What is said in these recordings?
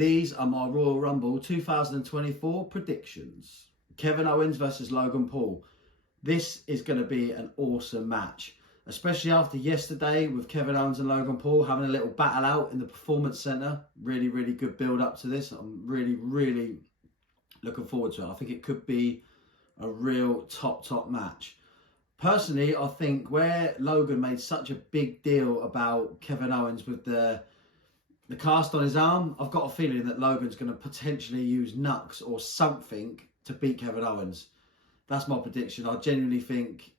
These are my Royal Rumble 2024 predictions. Kevin Owens versus Logan Paul. This is going to be an awesome match, especially after yesterday with Kevin Owens and Logan Paul having a little battle out in the Performance Center. Really, really good build up to this. I'm really looking forward to it. I think it could be a real top match. Personally, I think where Logan made such a big deal about Kevin Owens with the cast on his arm, I've got a feeling that Logan's going to potentially use Nux or something to beat Kevin Owens. That's my prediction. I genuinely think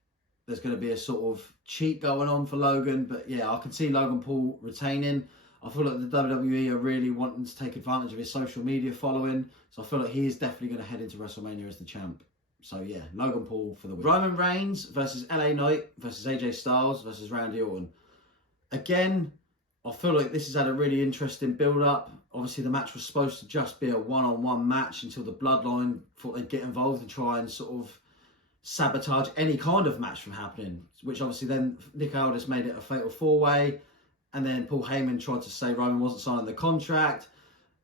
there's going to be a sort of cheat going on for Logan. But yeah, I can see Logan Paul retaining. I feel like the WWE are really wanting to take advantage of his social media following. So I feel like he is definitely going to head into WrestleMania as the champ. So yeah, Logan Paul for the win. Roman Reigns versus LA Knight versus AJ Styles versus Randy Orton. Again, I feel like this has had a really interesting build-up. Obviously, the match was supposed to just be a one-on-one match until the Bloodline thought they'd get involved and try and sort of sabotage any kind of match from happening, which obviously then Nick Aldis made it a fatal four-way, and then Paul Heyman tried to say Roman wasn't signing the contract.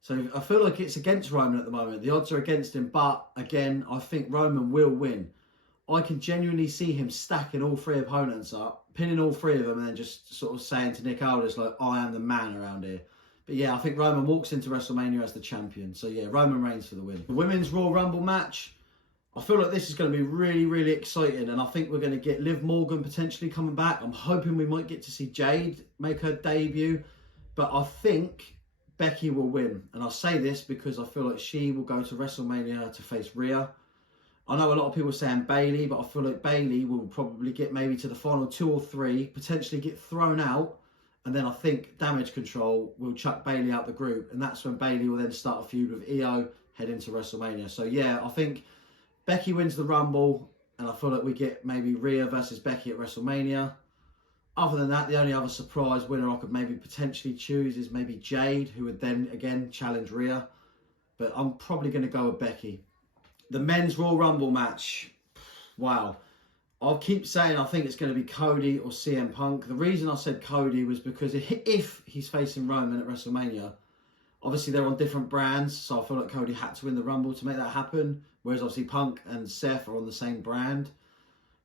So I feel like it's against Roman at the moment. The odds are against him, but again, I think Roman will win. I can genuinely see him stacking all three opponents up, pinning all three of them, and then just sort of saying to Nick Aldis, like, I am the man around here. But yeah, I think Roman walks into WrestleMania as the champion. So yeah, Roman Reigns for the win. The Women's Royal Rumble match, I feel like this is going to be really exciting, and I think we're going to get Liv Morgan potentially coming back. I'm hoping we might get to see Jade make her debut, but I think Becky will win. And I'll say this because I feel like she will go to WrestleMania to face Rhea. I know a lot of people are saying Bayley, but I feel like Bayley will probably get maybe to the final 2 or 3, potentially get thrown out, and then I think Damage Control will chuck Bayley out the group, and that's when Bayley will then start a feud with Io, head into WrestleMania. So yeah, I think Becky wins the Rumble, and I feel like we get maybe Rhea versus Becky at WrestleMania. Other than that, the only other surprise winner I could maybe potentially choose is maybe Jade, who would then again challenge Rhea, but I'm probably going to go with Becky. The Men's Royal Rumble match, wow. I'll keep saying I think it's going to be Cody or CM Punk. The reason I said Cody was because if he's facing Roman at WrestleMania, obviously they're on different brands, so I feel like Cody had to win the Rumble to make that happen, whereas obviously Punk and Seth are on the same brand.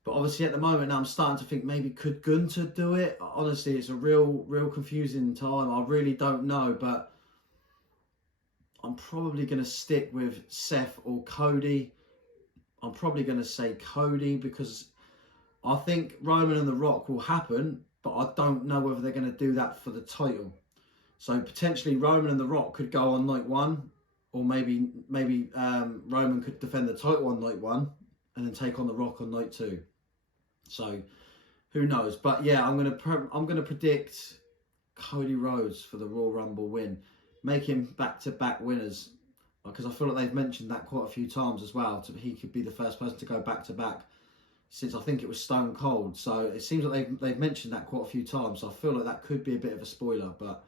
But obviously at the moment now I'm starting to think maybe could Gunther do it? Honestly, it's a real confusing time. I really don't know, but I'm probably going to stick with Seth or Cody. I'm probably going to say Cody because I think Roman and The Rock will happen, but I don't know whether they're going to do that for the title. So potentially Roman and The Rock could go on night 1, or maybe Roman could defend the title on night 1 and then take on The Rock on night 2. So who knows? But yeah, I'm going to predict Cody Rhodes for the Royal Rumble win. Make him back-to-back winners, because I feel like they've mentioned that quite a few times as well. He could be the first person to go back-to-back since I think it was Stone Cold. So it seems like they've mentioned that quite a few times. So I feel like that could be a bit of a spoiler. But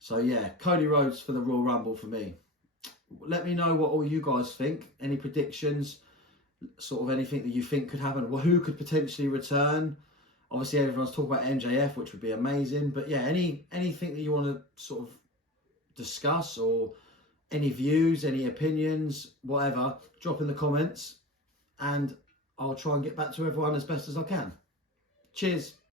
so yeah, Cody Rhodes for the Royal Rumble for me. Let me know what all you guys think. Any predictions, sort of anything that you think could happen. Well, who could potentially return? Obviously, everyone's talking about MJF, which would be amazing. But yeah, anything that you want to sort of discuss, or any views, any opinions, whatever, drop in the comments and I'll try and get back to everyone as best as I can. Cheers.